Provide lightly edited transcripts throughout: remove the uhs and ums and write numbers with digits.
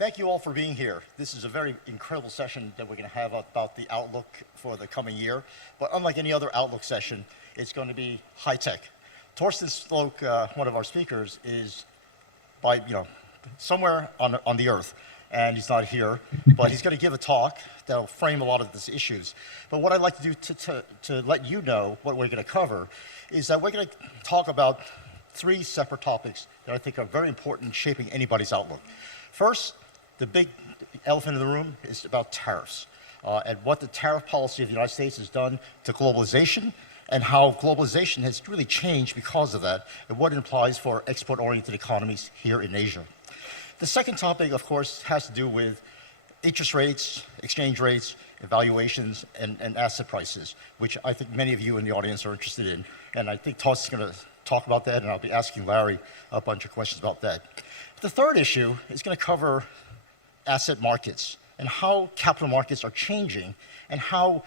Thank you all for being here. This is a very incredible session that we're going to have about the outlook for the coming year. But unlike any other outlook session, it's going to be high tech. Torsten Sløk, one of our speakers, is somewhere on the earth, and he's not here, but he's going to give a talk that'll frame a lot of these issues. But what I'd like to do to let you know what we're going to cover is that we're going to talk about three separate topics that I think are very important in shaping anybody's outlook. First, the big elephant in the room is about tariffs and what the tariff policy of the United States has done to globalization and how globalization has really changed because of that and what it implies for export-oriented economies here in Asia. The second topic, of course, has to do with interest rates, exchange rates, evaluations, and asset prices, which I think many of you in the audience are interested in. And I think Toss is going to talk about that, and I'll be asking Larry a bunch of questions about that. The third issue is going to cover asset markets and how capital markets are changing and how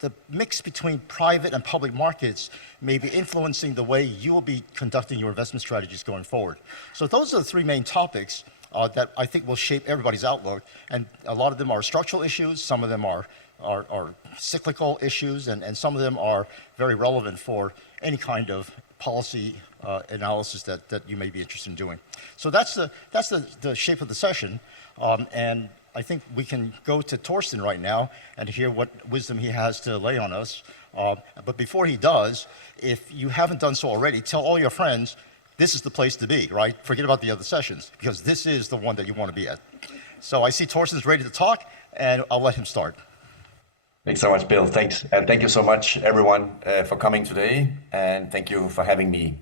the mix between private and public markets may be influencing the way you will be conducting your investment strategies going forward. So those are the three main topics that I think will shape everybody's outlook, and a lot of them are structural issues, some of them are cyclical issues, and some of them are very relevant for any kind of policy analysis that you may be interested in doing. So that's the shape of the session, and I think we can go to Torsten right now and hear what wisdom he has to lay on us. But before he does, if you haven't done so already, tell all your friends this is the place to be, right? Forget about the other sessions, because this is the one that you want to be at. So I see Torsten's ready to talk, and I'll let him start. Thanks so much, Bill. Thanks. And thank you so much, everyone, for coming today. And thank you for having me.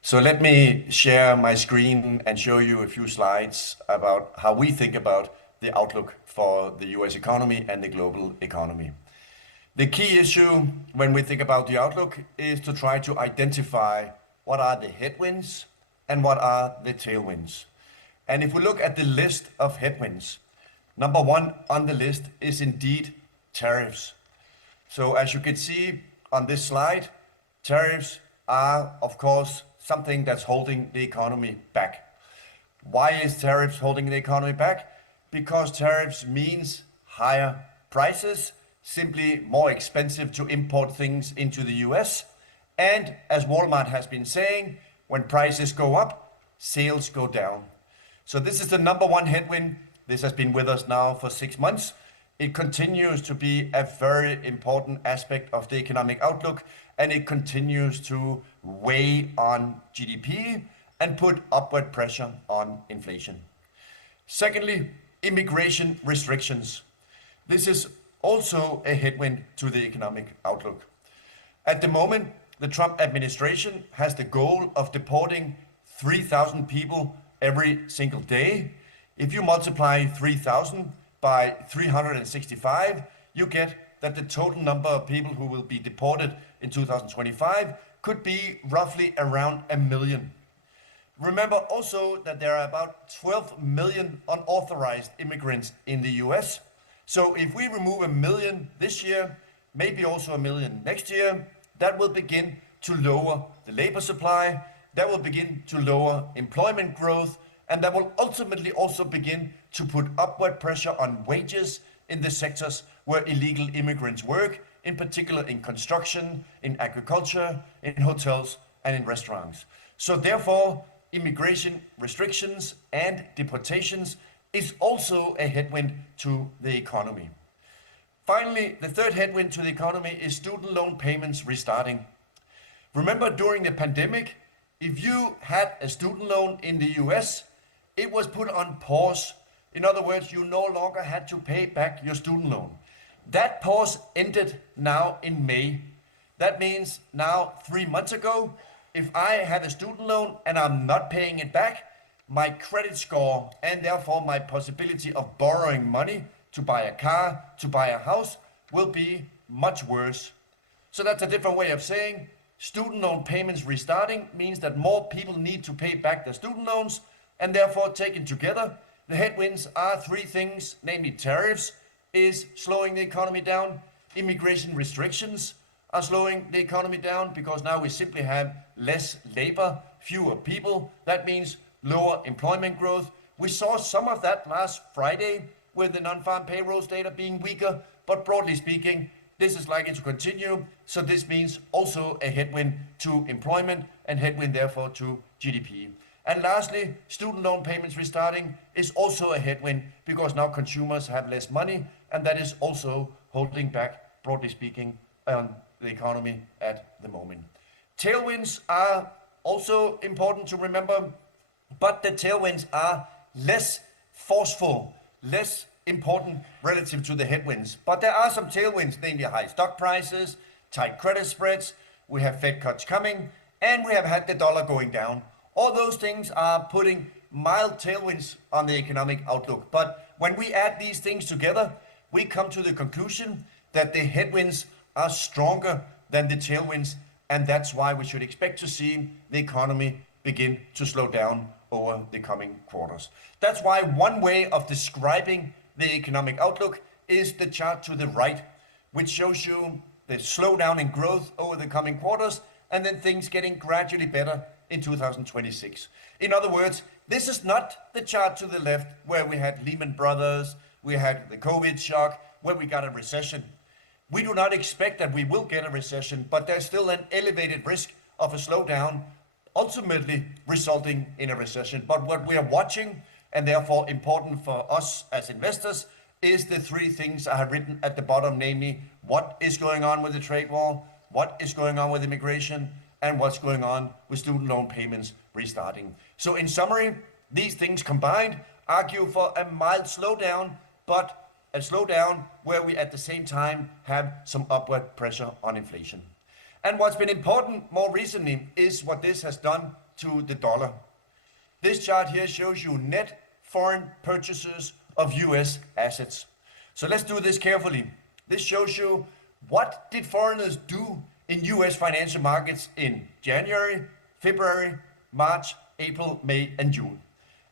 So let me share my screen and show you a few slides about how we think about the outlook for the US economy and the global economy. The key issue when we think about the outlook is to try to identify what are the headwinds and what are the tailwinds. And if we look at the list of headwinds, number one on the list is indeed tariffs. So as you can see on this slide, tariffs are, of course, something that's holding the economy back. Why is tariffs holding the economy back? Because tariffs means higher prices, simply more expensive to import things into the US. And as Walmart has been saying, when prices go up, sales go down. So this is the number one headwind. This has been with us now for 6 months. It continues to be a very important aspect of the economic outlook, and it continues to weigh on GDP and put upward pressure on inflation. Secondly, immigration restrictions. This is also a headwind to the economic outlook. At the moment, the Trump administration has the goal of deporting 3,000 people every single day. If you multiply 3,000 by 365, you get that the total number of people who will be deported in 2025 could be roughly around 1 million. Remember also that there are about 12 million unauthorized immigrants in the US. So if we remove 1 million this year, maybe also 1 million next year, that will begin to lower the labor supply, that will begin to lower employment growth, and that will ultimately also begin to put upward pressure on wages in the sectors where illegal immigrants work, in particular in construction, in agriculture, in hotels, and in restaurants. So therefore, immigration restrictions and deportations is also a headwind to the economy. Finally, the third headwind to the economy is student loan payments restarting. Remember, during the pandemic, if you had a student loan in the US, it was put on pause. In other words, you no longer had to pay back your student loan. That pause ended now in May. That means now 3 months ago, if I had a student loan and I'm not paying it back, my credit score and therefore my possibility of borrowing money to buy a car, to buy a house, will be much worse. So that's a different way of saying student loan payments restarting means that more people need to pay back their student loans, and therefore taken together, the headwinds are three things, namely tariffs is slowing the economy down, immigration restrictions are slowing the economy down because now we simply have less labor, fewer people. That means lower employment growth, We saw some of that last Friday with the non-farm payrolls data being weaker, but broadly speaking, this is likely to continue. So this means also a headwind to employment and headwind therefore to GDP. And lastly, student loan payments restarting is also a headwind because now consumers have less money, and that is also holding back, broadly speaking, on the economy at the moment. Tailwinds are also important to remember, but the tailwinds are less forceful, less important relative to the headwinds. But there are some tailwinds, namely high stock prices, tight credit spreads, we have Fed cuts coming, and we have had the dollar going down. All those things are putting mild tailwinds on the economic outlook. But when we add these things together, we come to the conclusion that the headwinds are stronger than the tailwinds, and that's why we should expect to see the economy begin to slow down over the coming quarters. That's why one way of describing the economic outlook is the chart to the right, which shows you the slowdown in growth over the coming quarters, and then things getting gradually better in 2026. In other words, this is not the chart to the left where we had Lehman Brothers, we had the COVID shock, where we got a recession. We do not expect that we will get a recession, but there's still an elevated risk of a slowdown, ultimately resulting in a recession. But what we are watching, and therefore important for us as investors, is the three things I have written at the bottom, namely what is going on with the trade war, what is going on with immigration, and what's going on with student loan payments restarting. So in summary, these things combined argue for a mild slowdown, but a slowdown where we at the same time have some upward pressure on inflation. And what's been important more recently is what this has done to the dollar. This chart here shows you net foreign purchases of US assets. So let's do this carefully. This shows you what did foreigners do in US financial markets in January, February, March, April, May, and June.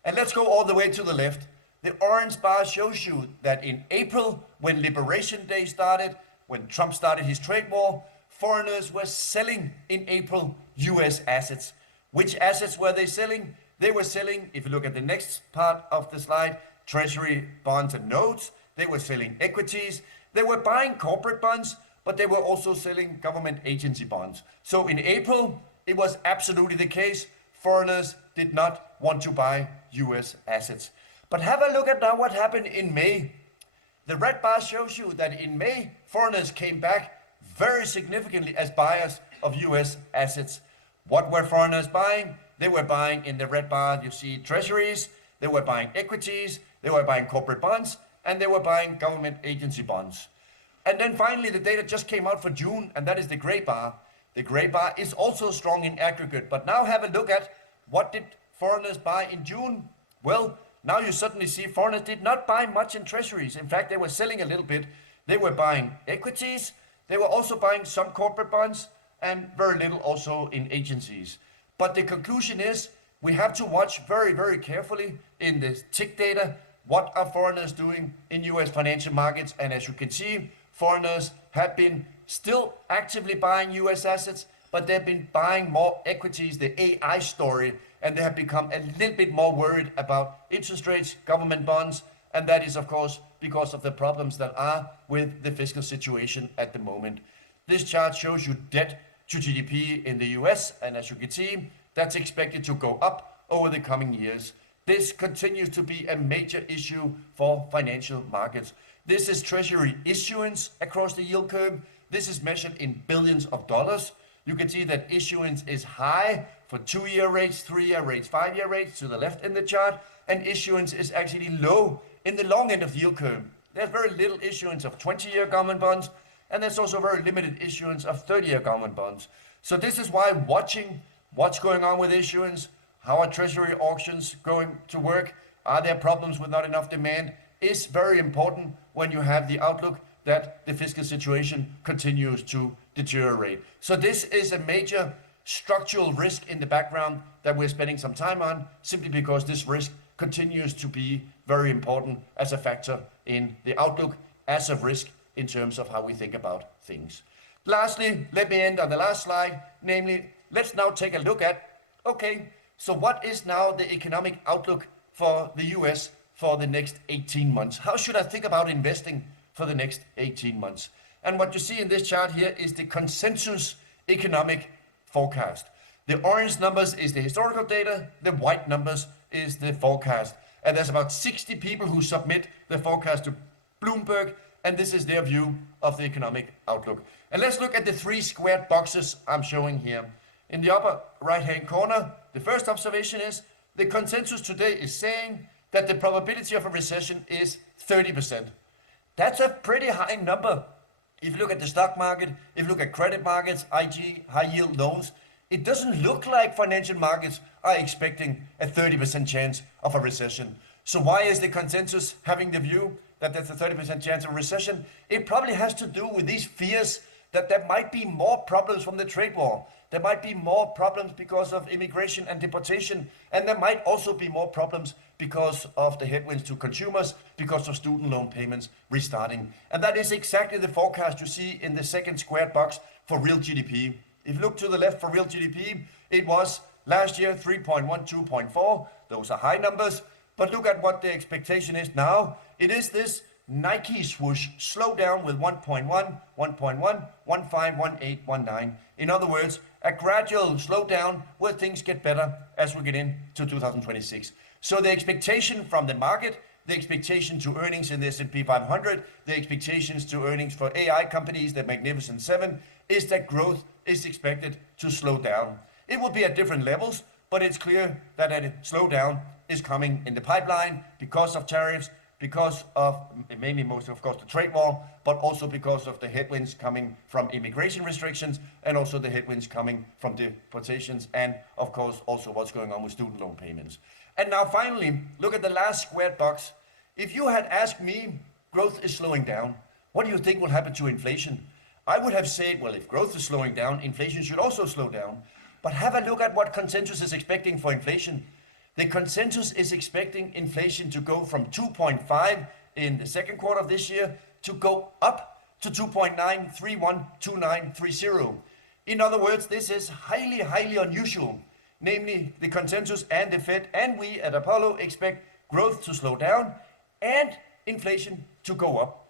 And let's go all the way to the left. The orange bar shows you that in April, when Liberation Day started, when Trump started his trade war, foreigners were selling in April US assets. Which assets were they selling? They were selling, if you look at the next part of the slide, treasury bonds and notes. They were selling equities. They were buying corporate bonds, but they were also selling government agency bonds. So in April, it was absolutely the case. Foreigners did not want to buy US assets. But have a look at now what happened in May. The red bar shows you that in May, foreigners came back very significantly as buyers of US assets. What were foreigners buying? They were buying, in the red bar, you see treasuries, they were buying equities, they were buying corporate bonds, and they were buying government agency bonds. And then finally, the data just came out for June, and that is the gray bar. The gray bar is also strong in aggregate, but now have a look at what did foreigners buy in June? Well, now you suddenly see foreigners did not buy much in treasuries. In fact, they were selling a little bit. They were buying equities, they were also buying some corporate bonds, and very little also in agencies. But the conclusion is we have to watch very, very carefully in the tick data what are foreigners doing in US financial markets. And as you can see, foreigners have been still actively buying US assets, but they've been buying more equities, the AI story, and they have become a little bit more worried about interest rates, government bonds, and that is of course because of the problems that are with the fiscal situation at the moment. This chart shows you debt to GDP in the US, and as you can see, that's expected to go up over the coming years. This continues to be a major issue for financial markets. This is treasury issuance across the yield curve. This is measured in billions of dollars. You can see that issuance is high for 2-year rates, 3-year rates, 5-year rates to the left in the chart, and issuance is actually low in the long end of the yield curve. There's very little issuance of 20-year government bonds, and there's also very limited issuance of 30-year government bonds. So this is why watching what's going on with issuance, how are treasury auctions going to work, are there problems with not enough demand, is very important when you have the outlook that the fiscal situation continues to deteriorate. So this is a major structural risk in the background that we're spending some time on, simply because this risk continues to be very important as a factor in the outlook, as a risk in terms of how we think about things. Lastly, let me end on the last slide, namely, let's now take a look at, okay, so what is now the economic outlook for the US for the next 18 months? How should I think about investing for the next 18 months? And what you see in this chart here is the consensus economic forecast. The orange numbers is the historical data, the white numbers is the forecast. And there's about 60 people who submit the forecast to Bloomberg, and this is their view of the economic outlook. And let's look at the 3 squared boxes I'm showing here. In the upper right-hand corner, the first observation is the consensus today is saying that the probability of a recession is 30%. That's a pretty high number. If you look at the stock market, if you look at credit markets, IG, high yield loans, it doesn't look like financial markets are expecting a 30% chance of a recession. So why is the consensus having the view that there's a 30% chance of recession? It probably has to do with these fears that there might be more problems from the trade war. There might be more problems because of immigration and deportation, and there might also be more problems because of the headwinds to consumers, because of student loan payments restarting. And that is exactly the forecast you see in the second squared box for real GDP. If you look to the left for real GDP, it was last year 3.1, 2.4. Those are high numbers. But look at what the expectation is now. It is this Nike swoosh, slow down with 1.1, 1.1, 1.5, 1.8, 1.9. In other words, a gradual slowdown where things get better as we get into 2026. So the expectation from the market, the expectation to earnings in the S&P 500, the expectations to earnings for AI companies, the Magnificent Seven, is that growth is expected to slow down. It will be at different levels, but it's clear that a slowdown is coming in the pipeline because of tariffs, because of mainly most of course the trade war, but also because of the headwinds coming from immigration restrictions and also the headwinds coming from deportations and of course also what's going on with student loan payments. And now finally, look at the last squared box. If you had asked me, growth is slowing down, what do you think will happen to inflation? I would have said, well, if growth is slowing down, inflation should also slow down. But have a look at what consensus is expecting for inflation. The consensus is expecting inflation to go from 2.5 in the second quarter of this year to go up to 2.9312930. In other words, this is highly, highly unusual. Namely, the consensus and the Fed and we at Apollo expect growth to slow down and inflation to go up.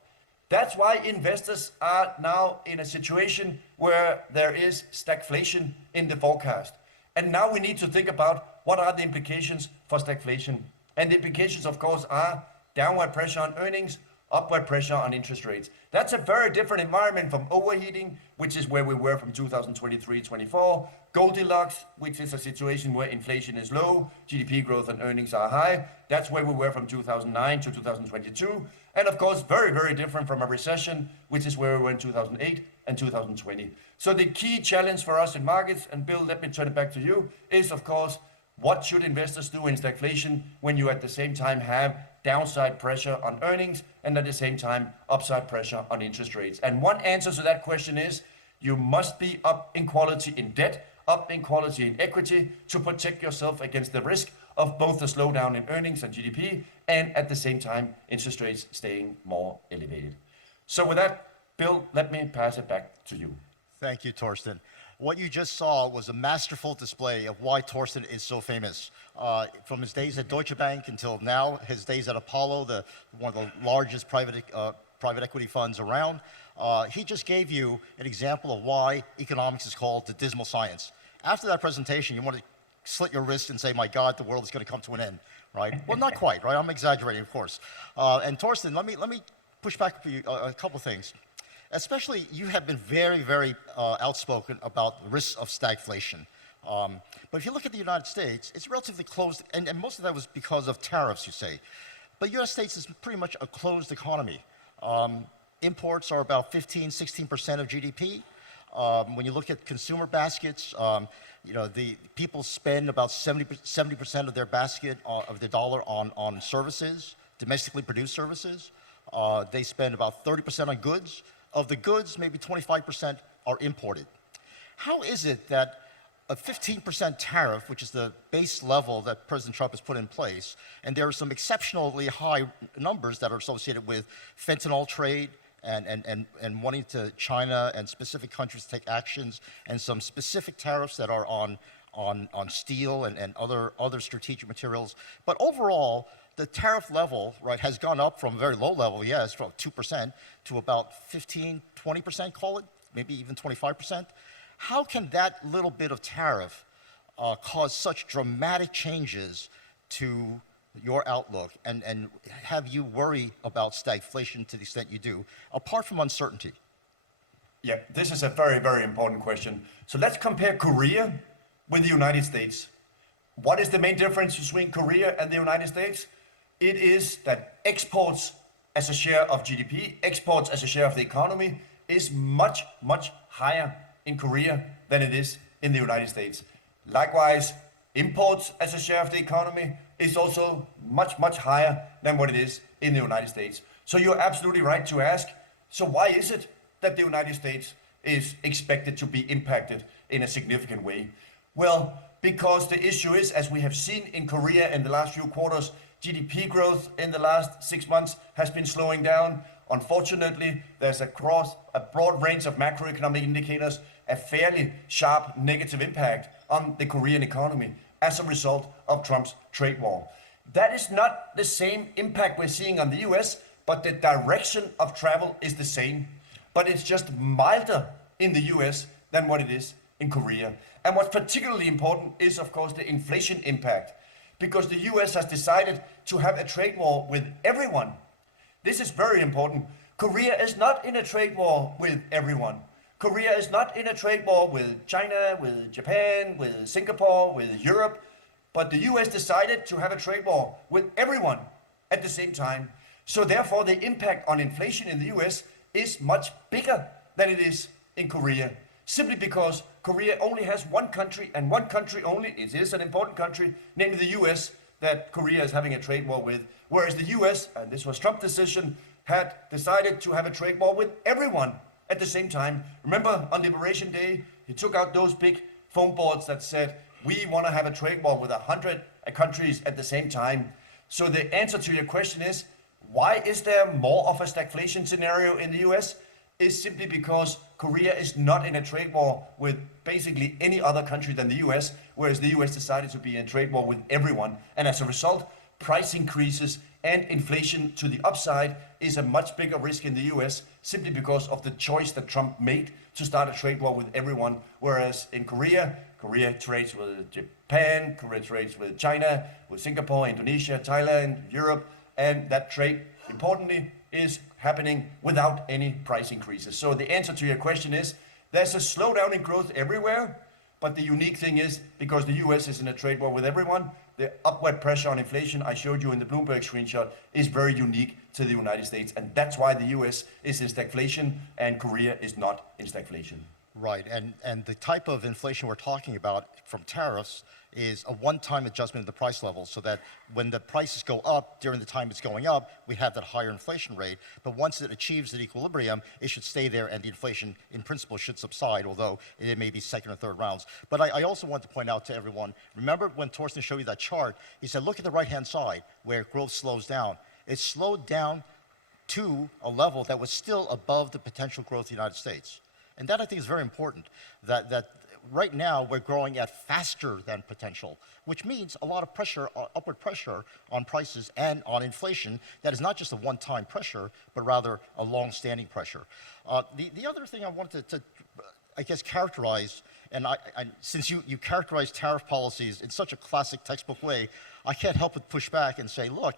That's why investors are now in a situation where there is stagflation in the forecast. And now we need to think about what are the implications for stagflation. And the implications, of course, are downward pressure on earnings, upward pressure on interest rates. That's a very different environment from overheating, which is where we were from 2023-24, Goldilocks, which is a situation where inflation is low, GDP growth and earnings are high. That's where we were from 2009 to 2022. And of course, very, very different from a recession, which is where we were in 2008 and 2020. So the key challenge for us in markets, and Bill, let me turn it back to you, is of course, what should investors do in stagflation when you at the same time have downside pressure on earnings and at the same time upside pressure on interest rates? And one answer to that question is you must be up in quality in debt, up in quality in equity to protect yourself against the risk of both the slowdown in earnings and GDP and at the same time interest rates staying more elevated. So with that, Bill, let me pass it back to you. Thank you, Torsten. What you just saw was a masterful display of why Torsten is so famous. From his days at Deutsche Bank until now, his days at Apollo, one of the largest private equity funds around, he just gave you an example of why economics is called the dismal science. After that presentation, you want to slit your wrist and say, my God, the world is going to come to an end, right? Well, not quite, right? I'm exaggerating, of course. And Torsten, let me push back for you a couple things. Especially, you have been very, very outspoken about the risks of stagflation. But if you look at the United States, it's relatively closed, and most of that was because of tariffs, you say. But the United States is pretty much a closed economy. Imports are about 15, 16% of GDP. When you look at consumer baskets, the people spend about 70% of their basket, of their dollar on services, domestically produced services. They spend about 30% on goods. Of the goods, maybe 25% are imported. How is it that a 15% tariff, which is the base level that President Trump has put in place, and there are some exceptionally high numbers that are associated with fentanyl trade and wanting to China and specific countries to take actions, and some specific tariffs that are on on steel and other strategic materials. But overall, the tariff level, right, has gone up from a very low level, yes, from 2% to about 15, 20%, call it, maybe even 25%. How can that little bit of tariff cause such dramatic changes to your outlook and have you worry about stagflation to the extent you do, apart from uncertainty? Yeah, this is a very, very important question. So let's compare Korea with the United States. What is the main difference between Korea and the United States? It is that exports as a share of GDP, exports as a share of the economy is much, much higher in Korea than it is in the United States. Likewise, imports as a share of the economy is also much, much higher than what it is in the United States. So you're absolutely right to ask, so why is it that the United States is expected to be impacted in a significant way? Well, because the issue is, as we have seen in Korea in the last few quarters, GDP growth in the last 6 months has been slowing down. Unfortunately, there's a broad range of macroeconomic indicators, a fairly sharp negative impact on the Korean economy as a result of Trump's trade war. That is not the same impact we're seeing on the US, but the direction of travel is the same. But it's just milder in the US than what it is in Korea. And what's particularly important is, of course, the inflation impact, because the US has decided to have a trade war with everyone. This is very important. Korea is not in a trade war with everyone. Korea is not in a trade war with China, with Japan, with Singapore, with Europe, but the US decided to have a trade war with everyone at the same time. So therefore, the impact on inflation in the US is much bigger than it is in Korea, simply because Korea only has one country, and one country only, it is an important country, namely the US, that Korea is having a trade war with, whereas the US, and this was Trump's decision, had decided to have a trade war with everyone at the same time. Remember, on Liberation Day, he took out those big foam boards that said, we want to have a trade war with 100 countries at the same time. So the answer to your question is, why is there more of a stagflation scenario in the US? Is simply because Korea is not in a trade war with basically any other country than the US, whereas the US decided to be in a trade war with everyone. And as a result, price increases and inflation to the upside is a much bigger risk in the US, simply because of the choice that Trump made to start a trade war with everyone. Whereas in Korea, Korea trades with Japan, Korea trades with China, with Singapore, Indonesia, Thailand, Europe, and that trade, importantly, is happening without any price increases. So the answer to your question is, there's a slowdown in growth everywhere, but the unique thing is, because the US is in a trade war with everyone, the upward pressure on inflation I showed you in the Bloomberg screenshot is very unique to the United States. And that's why the US is in stagflation and Korea is not in stagflation. Right, and the type of inflation we're talking about from tariffs is a one-time adjustment of the price level, so that when the prices go up during the time it's going up, we have that higher inflation rate. But once it achieves an equilibrium, it should stay there, and the inflation, in principle, should subside, although it may be second or third rounds. But I also want to point out to everyone, remember when Torsten showed you that chart, he said, look at the right-hand side, where growth slows down. It slowed down to a level that was still above the potential growth of the United States. And that, I think, is very important, that right now we're growing at faster than potential, which means a lot of pressure, upward pressure on prices and on inflation. That is not just a one-time pressure, but rather a long-standing pressure. The other thing I wanted to I guess, characterize, and since you characterize tariff policies in such a classic textbook way, I can't help but push back and say, look,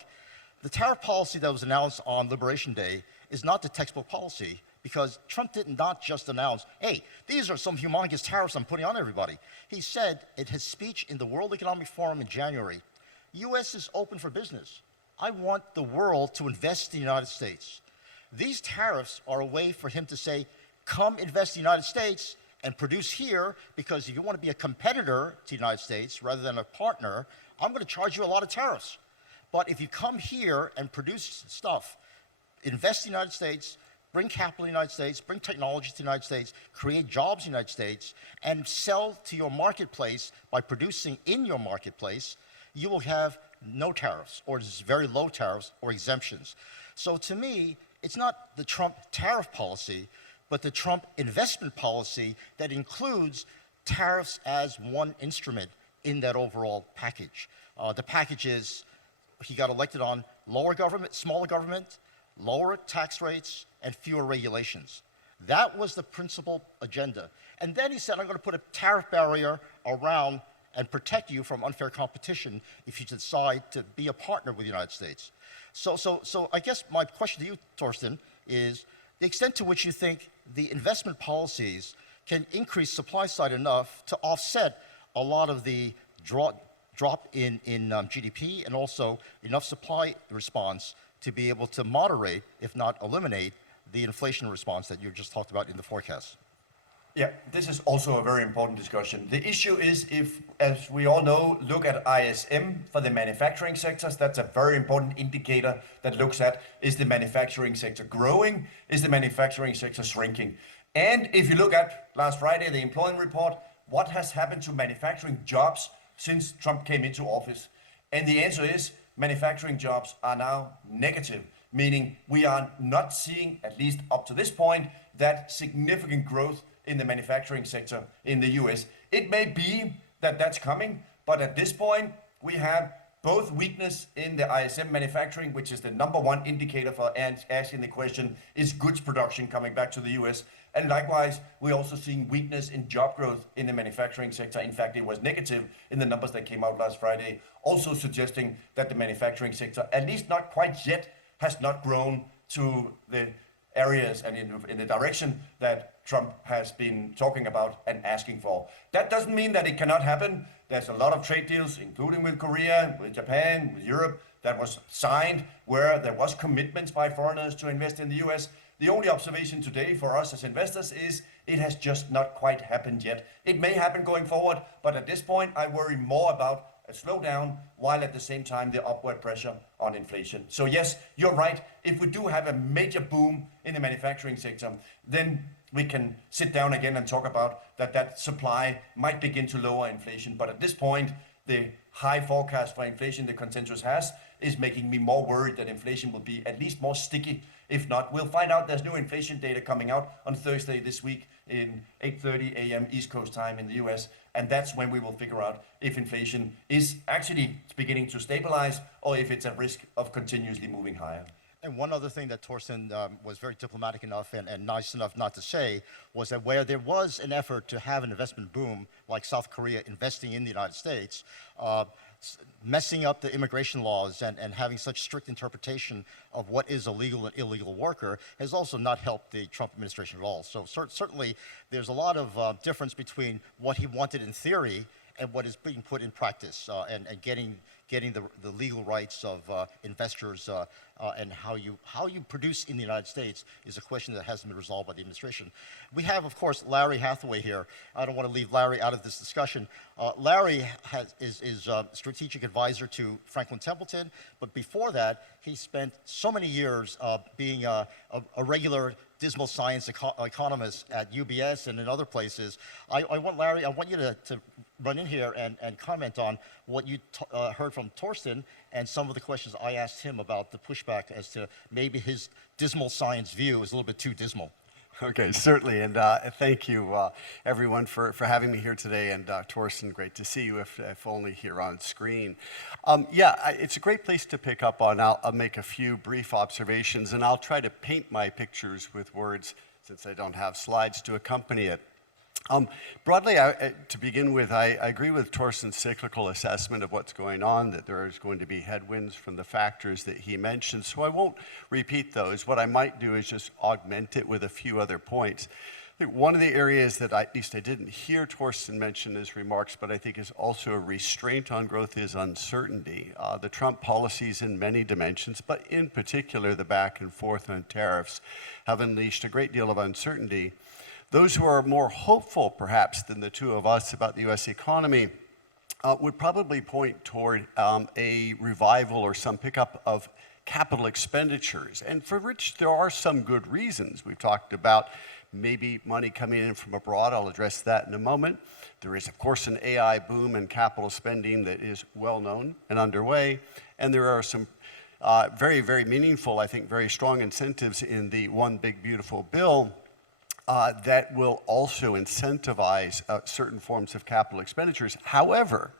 the tariff policy that was announced on Liberation Day is not the textbook policy, because Trump did not just announce, hey, these are some humongous tariffs I'm putting on everybody. He said in his speech in the World Economic Forum in January, US is open for business. I want the world to invest in the United States. These tariffs are a way for him to say, come invest in the United States and produce here, because if you want to be a competitor to the United States rather than a partner, I'm going to charge you a lot of tariffs. But if you come here and produce stuff, invest in the United States, bring capital in the United States, bring technology to the United States, create jobs in the United States, and sell to your marketplace by producing in your marketplace, you will have no tariffs, or very low tariffs, or exemptions. So to me, it's not the Trump tariff policy, but the Trump investment policy that includes tariffs as one instrument in that overall package. The package is, he got elected on lower government, smaller government, lower tax rates, and fewer regulations. That was the principal agenda. And then he said, I'm going to put a tariff barrier around and protect you from unfair competition if you decide to be a partner with the United States. So I guess my question to you, Torsten, is the extent to which you think the investment policies can increase supply side enough to offset a lot of the drop in GDP, and also enough supply response to be able to moderate, if not eliminate, the inflation response that you just talked about in the forecast. Yeah, this is also a very important discussion. The issue is, if, as we all know, look at ISM for the manufacturing sectors, that's a very important indicator that looks at, is the manufacturing sector growing, is the manufacturing sector shrinking? And if you look at last Friday, the employment report, what has happened to manufacturing jobs since Trump came into office? And the answer is, manufacturing jobs are now negative, meaning we are not seeing, at least up to this point, that significant growth in the manufacturing sector in the US. It may be that that's coming, but at this point, we have both weakness in the ISM manufacturing, which is the number one indicator for asking the question, is goods production coming back to the US? And likewise, we're also seeing weakness in job growth in the manufacturing sector. In fact, it was negative in the numbers that came out last Friday, also suggesting that the manufacturing sector, at least not quite yet, has not grown to the areas and in the direction that Trump has been talking about and asking for. That doesn't mean that it cannot happen. There's a lot of trade deals, including with Korea, with Japan, with Europe, that was signed where there was commitments by foreigners to invest in the US. The only observation today for us as investors is it has just not quite happened yet. It may happen going forward, but at this point, I worry more about a slowdown, while at the same time the upward pressure on inflation. So yes, you're right. If we do have a major boom in the manufacturing sector, then we can sit down again and talk about that supply might begin to lower inflation. But at this point, the high forecast for inflation the consensus has is making me more worried that inflation will be at least more sticky. If not, we'll find out. There's new inflation data coming out on Thursday this week in 8:30 a.m. East Coast time in the US. And that's when we will figure out if inflation is actually beginning to stabilize or if it's at risk of continuously moving higher. And one other thing that Torsten was very diplomatic enough and nice enough not to say was that where there was an effort to have an investment boom, like South Korea investing in the United States, messing up the immigration laws and having such strict interpretation of what is a legal and illegal worker has also not helped the Trump administration at all. So certainly there's a lot of difference between what he wanted in theory and what is being put in practice, and getting the legal rights of investors and how you produce in the United States is a question that hasn't been resolved by the administration. We have, of course, Larry Hatheway here. I don't want to leave Larry out of this discussion. Larry is a strategic advisor to Franklin Templeton, but before that, he spent so many years being a regular dismal science economist at UBS and in other places. Larry, I want you to run in here and comment on what you heard from Torsten and some of the questions I asked him about the pushback as to maybe his dismal science view is a little bit too dismal. Okay, certainly, and thank you, everyone, for having me here today, and Torsten, great to see you, if only here on screen. It's a great place to pick up on. I'll make a few brief observations, and I'll try to paint my pictures with words, since I don't have slides to accompany it. Broadly, to begin with, I agree with Torsten's cyclical assessment of what's going on, that there is going to be headwinds from the factors that he mentioned, so I won't repeat those. What I might do is just augment it with a few other points. I think one of the areas that at least I didn't hear Torsten mention in his remarks, but I think is also a restraint on growth, is uncertainty. The Trump policies in many dimensions, but in particular the back and forth on tariffs, have unleashed a great deal of uncertainty. Those who are more hopeful, perhaps, than the two of us about the U.S. economy would probably point toward a revival or some pickup of capital expenditures, and for which there are some good reasons. We've talked about maybe money coming in from abroad. I'll address that in a moment. There is, of course, an AI boom in capital spending that is well known and underway, and there are some very, very meaningful, I think, very strong incentives in the One Big Beautiful Bill that will also incentivize certain forms of capital expenditures. However,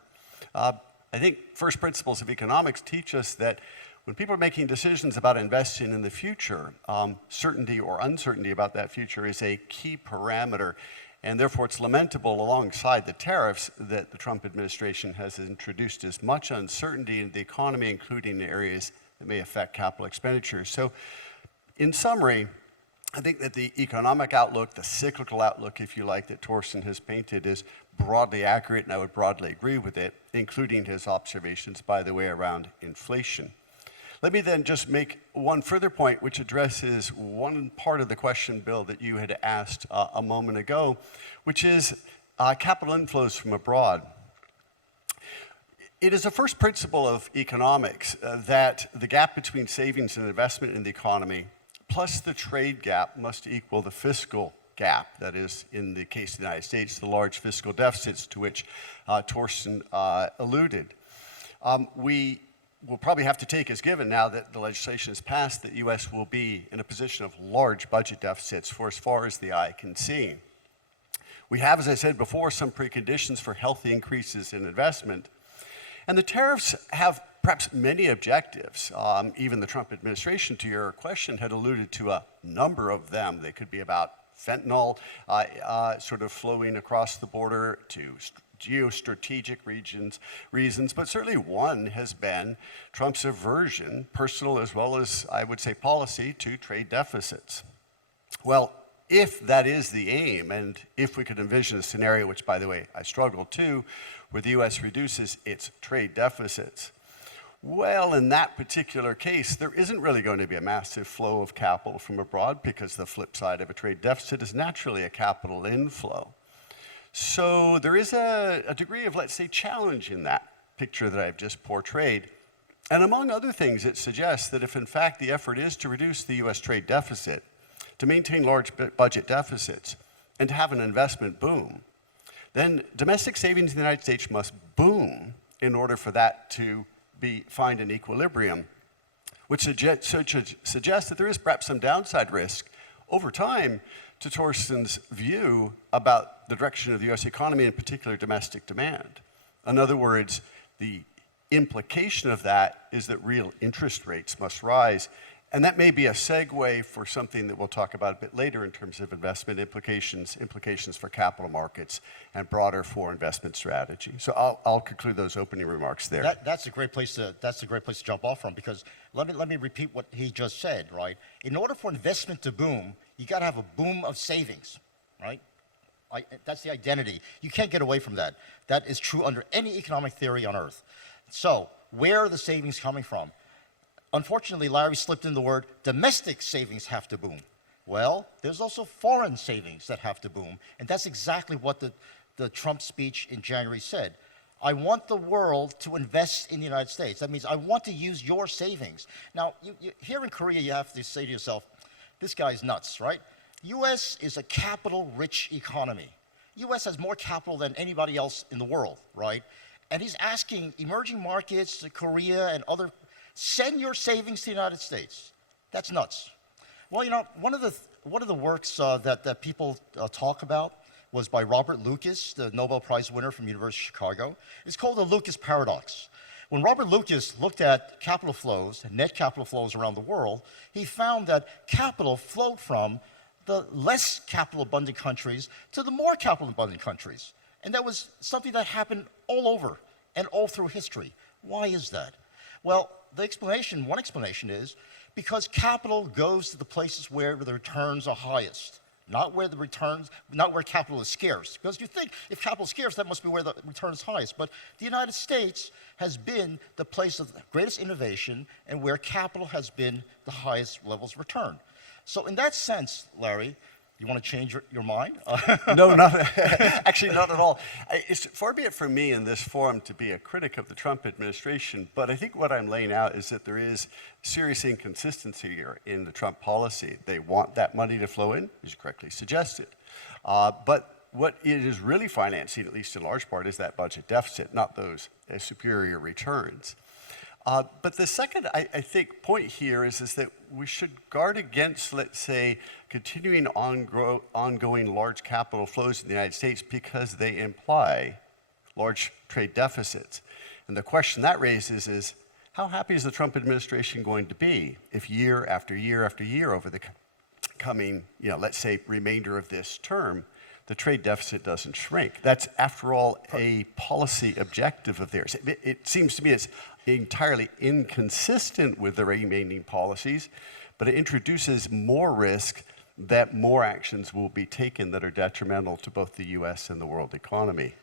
I think first principles of economics teach us that when people are making decisions about investing in the future, certainty or uncertainty about that future is a key parameter. And therefore, it's lamentable alongside the tariffs that the Trump administration has introduced as much uncertainty in the economy, including areas that may affect capital expenditures. So in summary, I think that the economic outlook, the cyclical outlook, if you like, that Torsten has painted is broadly accurate, and I would broadly agree with it, including his observations, by the way, around inflation. Let me then just make one further point, which addresses one part of the question, Bill, that you had asked a moment ago, which is capital inflows from abroad. It is a first principle of economics that the gap between savings and investment in the economy plus the trade gap must equal the fiscal gap. That is, in the case of the United States, the large fiscal deficits to which Torsten alluded. We will probably have to take as given now that the legislation is passed that the U.S. will be in a position of large budget deficits for as far as the eye can see. We have, as I said before, some preconditions for healthy increases in investment. And the tariffs have perhaps many objectives. Even the Trump administration, to your question, had alluded to a number of them. They could be about fentanyl sort of flowing across the border to geostrategic reasons, but certainly one has been Trump's aversion, personal as well as, I would say, policy, to trade deficits. Well, if that is the aim, and if we could envision a scenario, which, by the way, I struggle to, where the U.S. reduces its trade deficits, well, in that particular case, there isn't really going to be a massive flow of capital from abroad because the flip side of a trade deficit is naturally a capital inflow. So there is a degree of, let's say, challenge in that picture that I've just portrayed. And among other things, it suggests that if in fact the effort is to reduce the U.S. trade deficit, to maintain large budget deficits, and to have an investment boom, then domestic savings in the United States must boom in order for that to find an equilibrium, which suggests that there is perhaps some downside risk over time to Torsten's view about the direction of the U.S. economy, in particular domestic demand. In other words, the implication of that is that real interest rates must rise. And that may be a segue for something that we'll talk about a bit later in terms of investment implications for capital markets, and broader for investment strategy. So I'll conclude those opening remarks there. That's a great place to jump off from, because let me repeat what he just said, right? In order for investment to boom, you got to have a boom of savings, right? That's the identity. You can't get away from that. That is true under any economic theory on earth. So where are the savings coming from? Unfortunately, Larry slipped in the word domestic savings have to boom. Well, there's also foreign savings that have to boom, and that's exactly what the Trump speech in January said. I want the world to invest in the United States. That means I want to use your savings. Now, here in Korea, you have to say to yourself, this guy's nuts, right? U.S. is a capital-rich economy. U.S. has more capital than anybody else in the world, right? And he's asking emerging markets, Korea and other, send your savings to the United States. That's nuts. Well, you know, one of the works that people talk about was by Robert Lucas, the Nobel Prize winner from University of Chicago. It's called the Lucas paradox. When Robert Lucas looked at capital flows, net capital flows around the world, he found that capital flowed from the less capital abundant countries to the more capital abundant countries. And that was something that happened all over and all through history. Why is that? Well, one explanation is because capital goes to the places where the returns are highest, not where capital is scarce. Because you think if capital is scarce, that must be where the return is highest. But the United States has been the place of greatest innovation and where capital has been the highest levels of return. So in that sense, Larry, you want to change your mind? No, actually not at all. It's far be it from me in this forum to be a critic of the Trump administration, but I think what I'm laying out is that there is serious inconsistency here in the Trump policy. They want that money to flow in, as you correctly suggested. But what it is really financing, at least in large part, is that budget deficit, not those superior returns. But the second, I think, point here is that we should guard against, let's say, continuing ongoing large capital flows in the United States because they imply large trade deficits. And the question that raises is, how happy is the Trump administration going to be if year after year after year over the coming, let's say, remainder of this term, the trade deficit doesn't shrink? That's, after all, a policy objective of theirs. It seems to me it's entirely inconsistent with the remaining policies, but it introduces more risk that more actions will be taken that are detrimental to both the US and the world economy.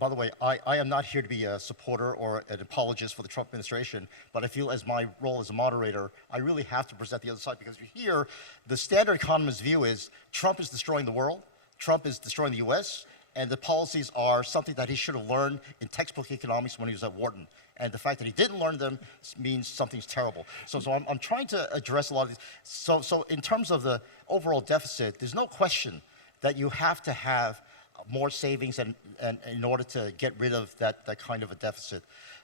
By the way, I am not here to be a supporter or an apologist for the Trump administration, but I feel as my role as a moderator, I really have to present the other side, because here, the standard economist's view is Trump is destroying the world, Trump is destroying the US, and the policies are something that he should have learned in textbook economics when he was at Wharton. And the fact that he didn't learn them means something's terrible. So I'm trying to address a lot of these. So in terms of the overall deficit, there's no question that you have to have more savings and in order to get rid of that kind of a deficit.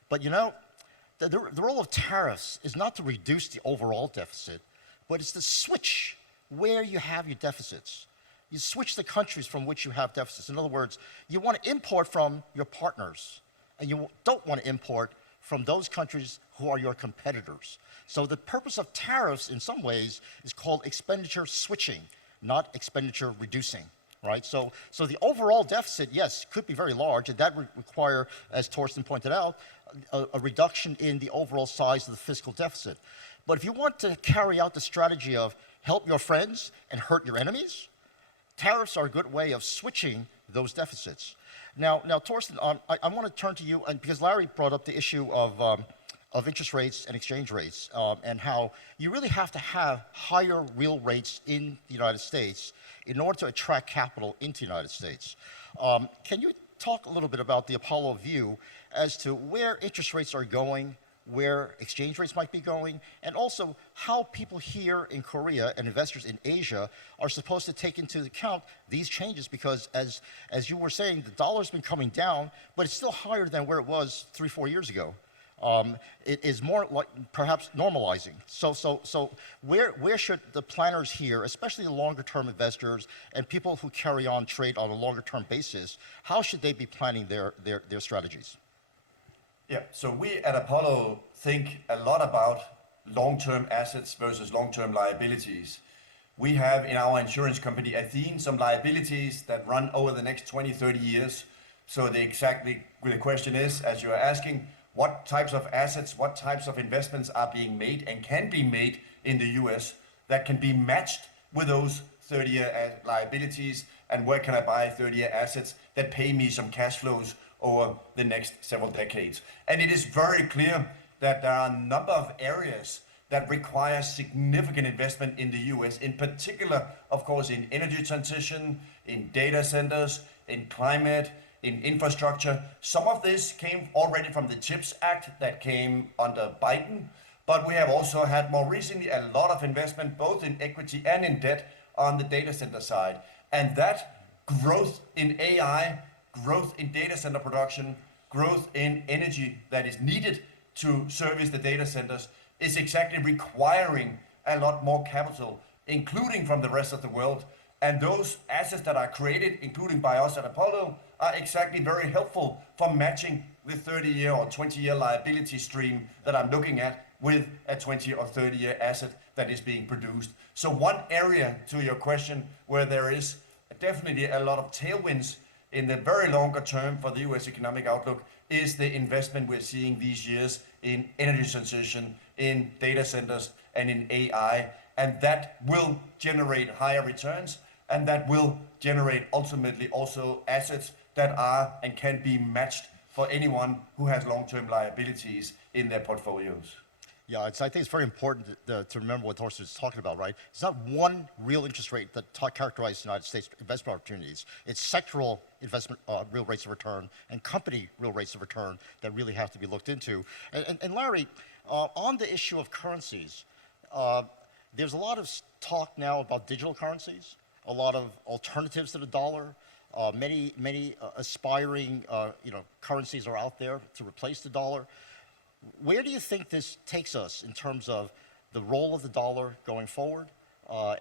But the role of tariffs is not to reduce the overall deficit, but it's to switch where you have your deficits. You switch the countries from which you have deficits. In other words, you want to import from your partners, and you don't want to import from those countries who are your competitors. So the purpose of tariffs, in some ways, is called expenditure switching, not expenditure reducing. Right? So the overall deficit, yes, could be very large, and that would require, as Torsten pointed out, a reduction in the overall size of the fiscal deficit. But if you want to carry out the strategy of help your friends and hurt your enemies, tariffs are a good way of switching those deficits. Now Torsten, I want to turn to you, and because Larry brought up the issue of interest rates and exchange rates, and how you really have to have higher real rates in the United States in order to attract capital into the United States. Can you talk a little bit about the Apollo view as to where interest rates are going, where exchange rates might be going, and also how people here in Korea and investors in Asia are supposed to take into account these changes? Because as you were saying, the dollar's been coming down, but it's still higher than where it was 3-4 years ago. It is more like perhaps normalizing. So where should the planners here, especially the longer term investors and people who carry on trade on a longer term basis, how should they be planning their strategies? Yeah, so we at Apollo think a lot about long-term assets versus long-term liabilities. We have in our insurance company, Athene, some liabilities that run over the next 20, 30 years. So the question is, as you are asking, what types of assets, what types of investments are being made and can be made in the US that can be matched with those 30-year liabilities, and where can I buy 30-year assets that pay me some cash flows over the next several decades? And it is very clear that there are a number of areas that require significant investment in the US, in particular, of course, in energy transition, in data centers, in climate, in infrastructure. Some of this came already from the CHIPS Act that came under Biden, but we have also had more recently a lot of investment both in equity and in debt on the data center side. And that growth in AI, growth in data center production, growth in energy that is needed to service the data centers is exactly requiring a lot more capital, including from the rest of the world. And those assets that are created, including by us at Apollo, are exactly very helpful for matching the 30-year or 20-year liability stream that I'm looking at with a 20 or 30-year asset that is being produced. So one area, to your question, where there is definitely a lot of tailwinds in the very longer term for the US economic outlook is the investment we're seeing these years in energy transition, in data centers, and in AI. And that will generate higher returns, and that will generate ultimately also assets that are and can be matched for anyone who has long-term liabilities in their portfolios. Yeah, I think it's very important to remember what Torsten is talking about, right? It's not one real interest rate that characterizes the United States investment opportunities. It's sectoral investment real rates of return and company real rates of return that really have to be looked into. And Larry, on the issue of currencies, there's a lot of talk now about digital currencies, a lot of alternatives to the dollar. Many aspiring currencies are out there to replace the dollar. where do you think this takes us in terms of the role of the dollar going forward?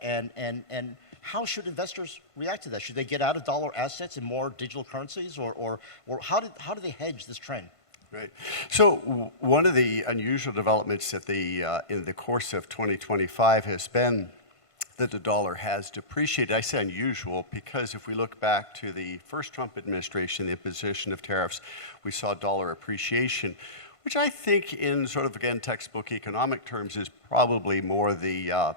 And how should investors react to that? Should they get out of dollar assets in more digital currencies, or how do they hedge this trend? Right. So one of the unusual developments at in the course of 2025 has been that the dollar has depreciated. I say unusual because if we look back to the first Trump administration, the imposition of tariffs, we saw dollar appreciation, which I think in sort of, again, textbook economic terms is probably more the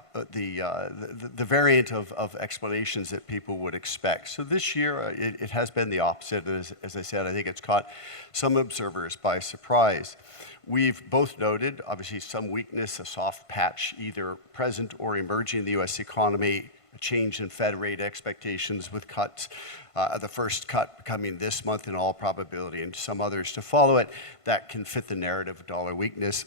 variant of explanations that people would expect. So this year, it has been the opposite. As I said, I think it's caught some observers by surprise. We've both noted, obviously, some weakness, a soft patch, either present or emerging in the U.S. economy, a change in Fed rate expectations with cuts, the first cut coming this month in all probability, and some others to follow it, that can fit the narrative of dollar weakness.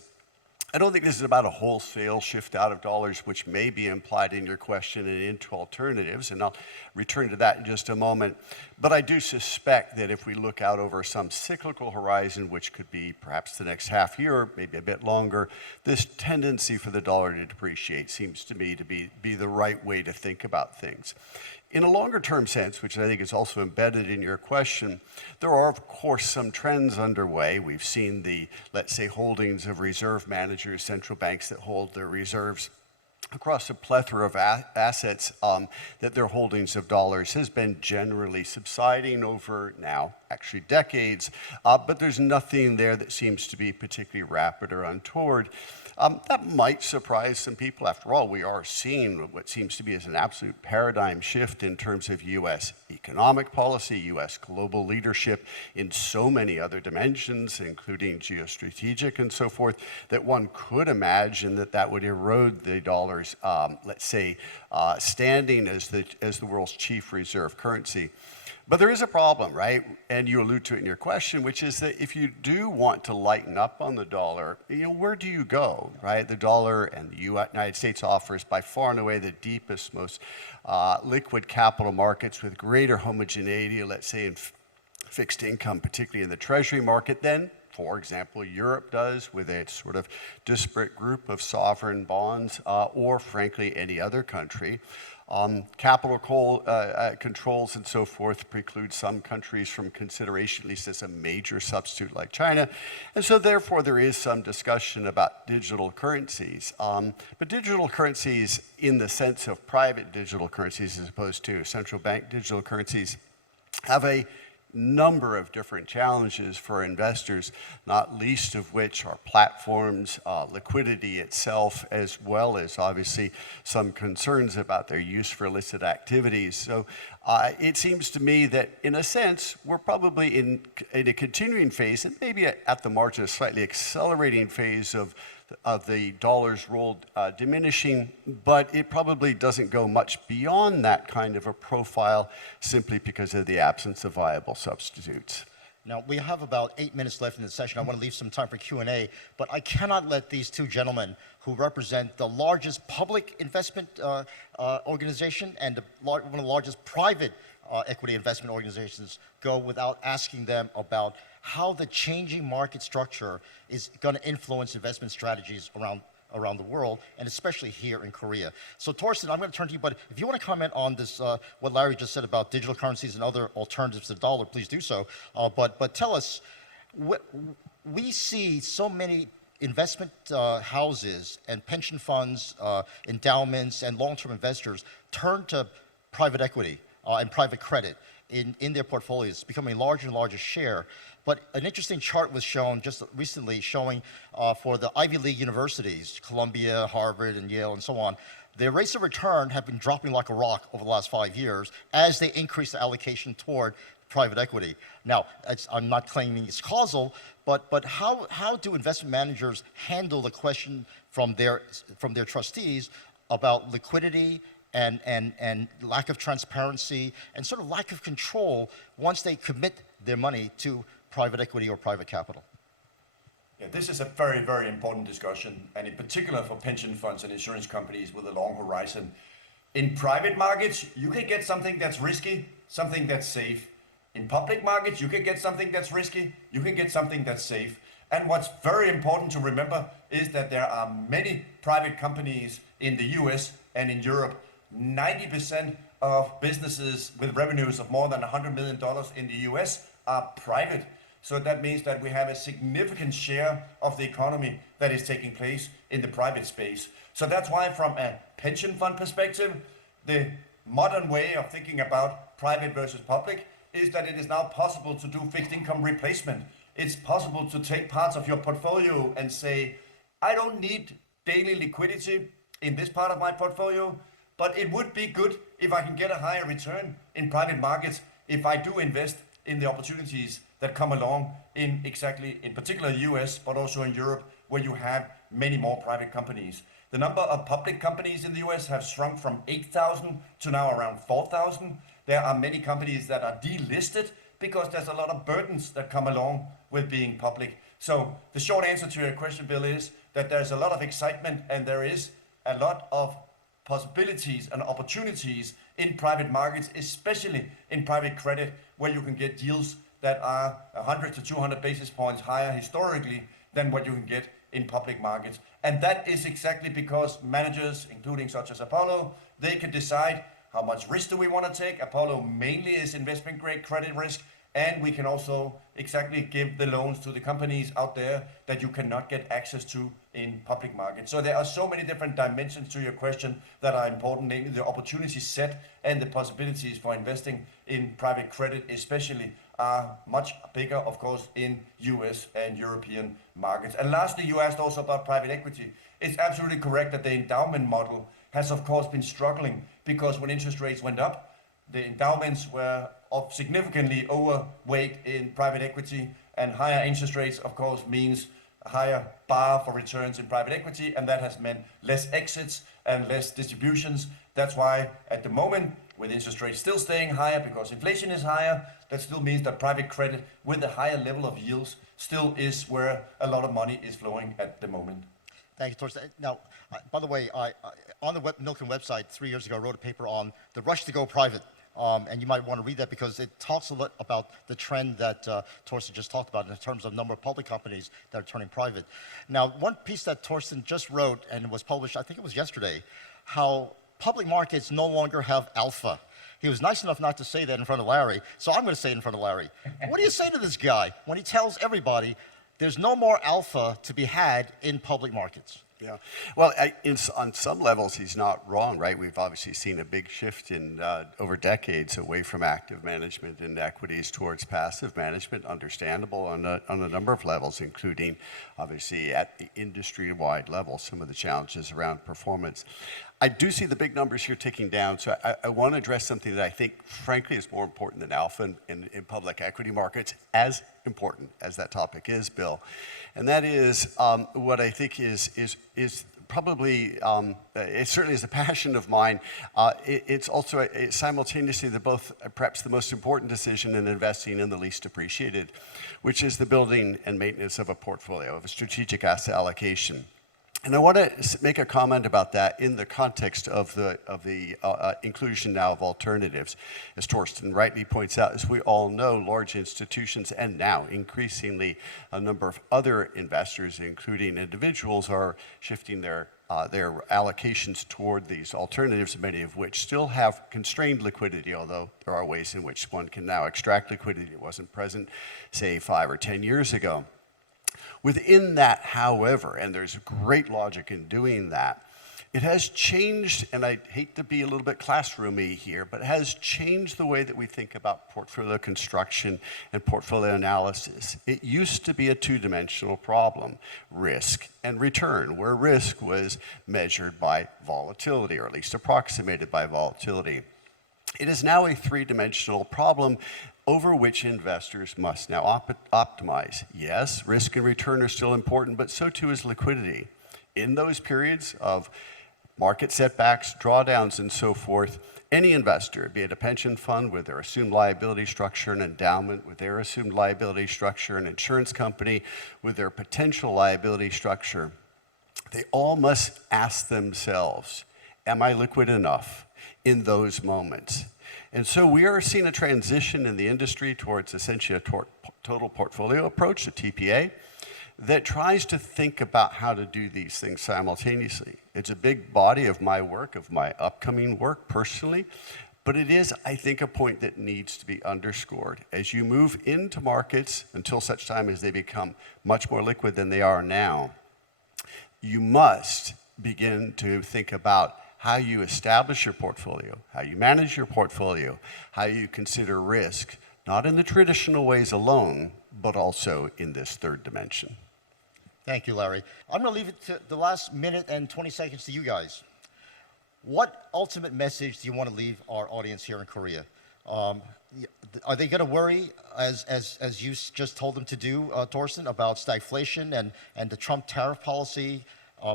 I don't think this is about a wholesale shift out of dollars, which may be implied in your question, and into alternatives, and I'll return to that in just a moment. But I do suspect that if we look out over some cyclical horizon, which could be perhaps the next half year, maybe a bit longer, this tendency for the dollar to depreciate seems to me to be the right way to think about things. In a longer term sense, which I think is also embedded in your question, there are, of course, some trends underway. We've seen the, let's say, holdings of reserve managers, central banks that hold their reserves across a plethora of assets, that their holdings of dollars has been generally subsiding over now, actually decades, but there's nothing there that seems to be particularly rapid or untoward. That might surprise some people. After all, we are seeing what seems to be as an absolute paradigm shift in terms of U.S. economic policy, U.S. global leadership in so many other dimensions, including geostrategic and so forth, that one could imagine that would erode the dollar's, let's say, standing as the world's chief reserve currency. But there is a problem, right? And you allude to it in your question, which is that if you do want to lighten up on the dollar, where do you go, right? The dollar and the United States offers by far and away the deepest, most liquid capital markets with greater homogeneity, let's say in fixed income, particularly in the treasury market, than, for example, Europe does with its sort of disparate group of sovereign bonds, or frankly, any other country. Capital controls and so forth preclude some countries from consideration, at least as a major substitute like China. And so therefore there is some discussion about digital currencies. But digital currencies in the sense of private digital currencies as opposed to central bank digital currencies have a number of different challenges for investors, not least of which are platforms, liquidity itself, as well as obviously some concerns about their use for illicit activities. So it seems to me that in a sense, we're probably in a continuing phase, and maybe at the margin a slightly accelerating phase of the dollar's role diminishing, but it probably doesn't go much beyond that kind of a profile simply because of the absence of viable substitutes. Now, we have about 8 minutes left in the session. I want to leave some time for Q&A, but I cannot let these two gentlemen who represent the largest public investment organization and one of the largest private equity investment organizations go without asking them about how the changing market structure is going to influence investment strategies around the world, and especially here in Korea. So Torsten, I'm going to turn to you, but if you want to comment on this, what Larry just said about digital currencies and other alternatives to the dollar, please do so. But tell us, we see so many investment houses and pension funds, endowments, and long-term investors turn to private equity and private credit in their portfolios, becoming a larger and larger share. But an interesting chart was shown just recently showing for the Ivy League universities, Columbia, Harvard, and Yale, and so on, their rates of return have been dropping like a rock over the last 5 years as they increase the allocation toward private equity. Now, I'm not claiming it's causal, but how do investment managers handle the question from their trustees about liquidity and lack of transparency and sort of lack of control once they commit their money to private equity or private capital? Yeah, this is a very, very important discussion, and in particular for pension funds and insurance companies with a long horizon. In private markets, you can get something that's risky, something that's safe. In public markets, you can get something that's risky, you can get something that's safe. And what's very important to remember is that there are many private companies in the US and in Europe. 90% of businesses with revenues of more than $100 million in the US are private. So that means that we have a significant share of the economy that is taking place in the private space. So that's why from a pension fund perspective, the modern way of thinking about private versus public is that it is now possible to do fixed income replacement. It's possible to take parts of your portfolio and say, I don't need daily liquidity in this part of my portfolio, but it would be good if I can get a higher return in private markets if I do invest in the opportunities that come along in particular US, but also in Europe, where you have many more private companies. The number of public companies in the US have shrunk from 8,000 to now around 4,000. There are many companies that are delisted because there's a lot of burdens that come along with being public. So the short answer to your question, Bill, is that there's a lot of excitement and there is a lot of possibilities and opportunities in private markets, especially in private credit, where you can get deals that are 100 to 200 basis points higher historically than what you can get in public markets. And that is exactly because managers, including such as Apollo, they can decide how much risk do we want to take. Apollo mainly is investment grade credit risk, and we can also exactly give the loans to the companies out there that you cannot get access to in public markets. So there are so many different dimensions to your question that are important, namely the opportunity set and the possibilities for investing in private credit especially are much bigger, of course, in US and European markets. And lastly, you asked also about private equity. It's absolutely correct that the endowment model has, of course, been struggling because when interest rates went up, the endowments were of significantly overweight in private equity, and higher interest rates, of course, means a higher bar for returns in private equity, and that has meant less exits and less distributions. That's why at the moment, with interest rates still staying higher because inflation is higher, that still means that private credit with a higher level of yields still is where a lot of money is flowing at the moment. Thank you, Torsten. Now, by the way, on the Milken website 3 years ago, I wrote a paper on the rush to go private. And you might want to read that because it talks a lot about the trend that Torsten just talked about in terms of number of public companies that are turning private. Now, one piece that Torsten just wrote and was published, I think it was yesterday, how public markets no longer have alpha. He was nice enough not to say that in front of Larry, so I'm going to say it in front of Larry. What do you say to this guy when he tells everybody there's no more alpha to be had in public markets? Yeah, well, on some levels, he's not wrong, right? We've obviously seen a big shift in over decades away from active management in equities towards passive management, understandable on a number of levels, including obviously at the industry-wide level, some of the challenges around performance. I do see the big numbers here ticking down, so I want to address something that I think, frankly, is more important than alpha in public equity markets, as important as that topic is, Bill. And that is what I think is probably, it certainly is a passion of mine. It's also simultaneously perhaps the most important decision in investing and the least appreciated, which is the building and maintenance of a portfolio, of a strategic asset allocation. And I want to make a comment about that in the context of the inclusion now of alternatives. As Torsten rightly points out, as we all know, large institutions and now increasingly a number of other investors, including individuals, are shifting their allocations toward these alternatives, many of which still have constrained liquidity, although there are ways in which one can now extract liquidity that wasn't present, say, 5 or 10 years ago. Within that, however, and there's great logic in doing that, it has changed, and I hate to be a little bit classroomy here, but it has changed the way that we think about portfolio construction and portfolio analysis. It used to be a two-dimensional problem, risk and return, where risk was measured by volatility, or at least approximated by volatility. It is now a three-dimensional problem over which investors must now optimize. Yes, risk and return are still important, but so too is liquidity. In those periods of market setbacks, drawdowns, and so forth, any investor, be it a pension fund with their assumed liability structure, an endowment with their assumed liability structure, an insurance company with their potential liability structure, they all must ask themselves, am I liquid enough in those moments? And so we are seeing a transition in the industry towards essentially a total portfolio approach, a TPA. that tries to think about how to do these things simultaneously. It's a big body of my work, of my upcoming work personally, but it is, I think, a point that needs to be underscored. As you move into markets, until such time as they become much more liquid than they are now, you must begin to think about how you establish your portfolio, how you manage your portfolio, how you consider risk, not in the traditional ways alone, but also in this third dimension. Thank you, Larry. I'm going to leave it to the last minute and 20 seconds to you guys. What ultimate message do you want to leave our audience here in Korea? Are they going to worry, as you just told them to do, Torsten, about stagflation and the Trump tariff policy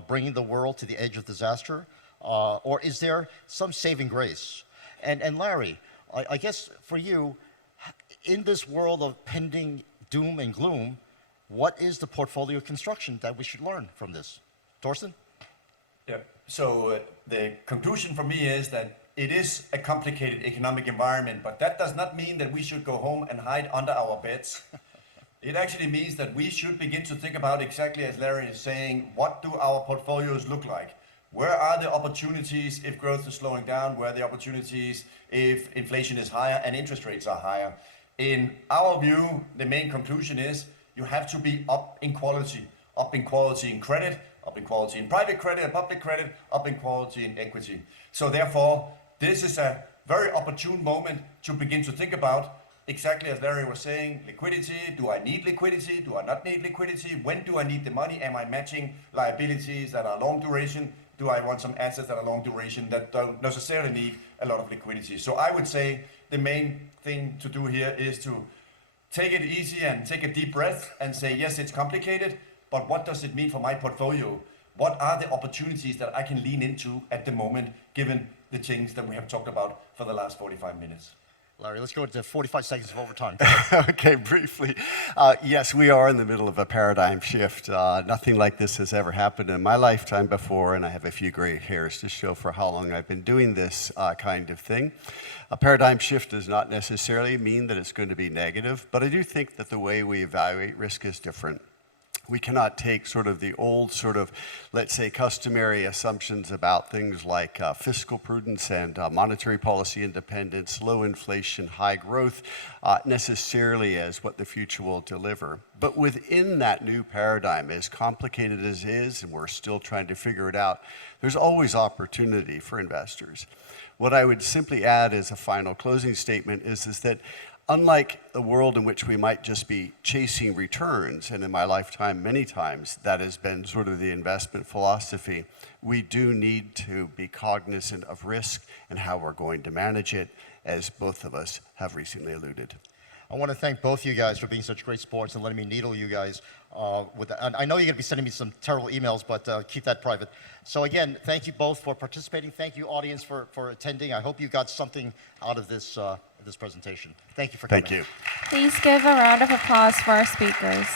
bringing the world to the edge of disaster? Or is there some saving grace? And Larry, I guess for you, in this world of pending doom and gloom, what is the portfolio construction that we should learn from this? Torsten? Yeah. So the conclusion for me is that it is a complicated economic environment, but that does not mean that we should go home and hide under our beds. It actually means that we should begin to think about, exactly as Larry is saying, what do our portfolios look like? Where are the opportunities if growth is slowing down? Where are the opportunities if inflation is higher and interest rates are higher? In our view, the main conclusion is you have to be up in quality in credit, up in quality in private credit and public credit, up in quality in equity. So therefore, this is a very opportune moment to begin to think about, exactly as Larry was saying, liquidity. Do I need liquidity? Do I not need liquidity? When do I need the money? Am I matching liabilities that are long duration? Do I want some assets that are long duration that don't necessarily need a lot of liquidity? So I would say the main thing to do here is to take it easy and take a deep breath and say, yes, it's complicated, but what does it mean for my portfolio? What are the opportunities that I can lean into at the moment, given the things that we have talked about for the last 45 minutes? Larry, let's go into 45 seconds of overtime. Okay, briefly. Yes, we are in the middle of a paradigm shift. Nothing like this has ever happened in my lifetime before, and I have a few gray hairs to show for how long I've been doing this kind of thing. A paradigm shift does not necessarily mean that it's going to be negative, but I do think that the way we evaluate risk is different. We cannot take sort of the old let's say, customary assumptions about things like fiscal prudence and monetary policy independence, low inflation, high growth, necessarily as what the future will deliver. But within that new paradigm, as complicated as it is, and we're still trying to figure it out, there's always opportunity for investors. What I would simply add as a final closing statement is that unlike a world in which we might just be chasing returns, and in my lifetime many times that has been sort of the investment philosophy, we do need to be cognizant of risk and how we're going to manage it, as both of us have recently alluded. I want to thank both you guys for being such great sports and letting me needle you guys. And I know you're going to be sending me some terrible emails, but keep that private. So again, thank you both for participating. Thank you, audience, for attending. I hope you got something out of this presentation. Thank you for coming. Thank you. Please give a round of applause for our speakers.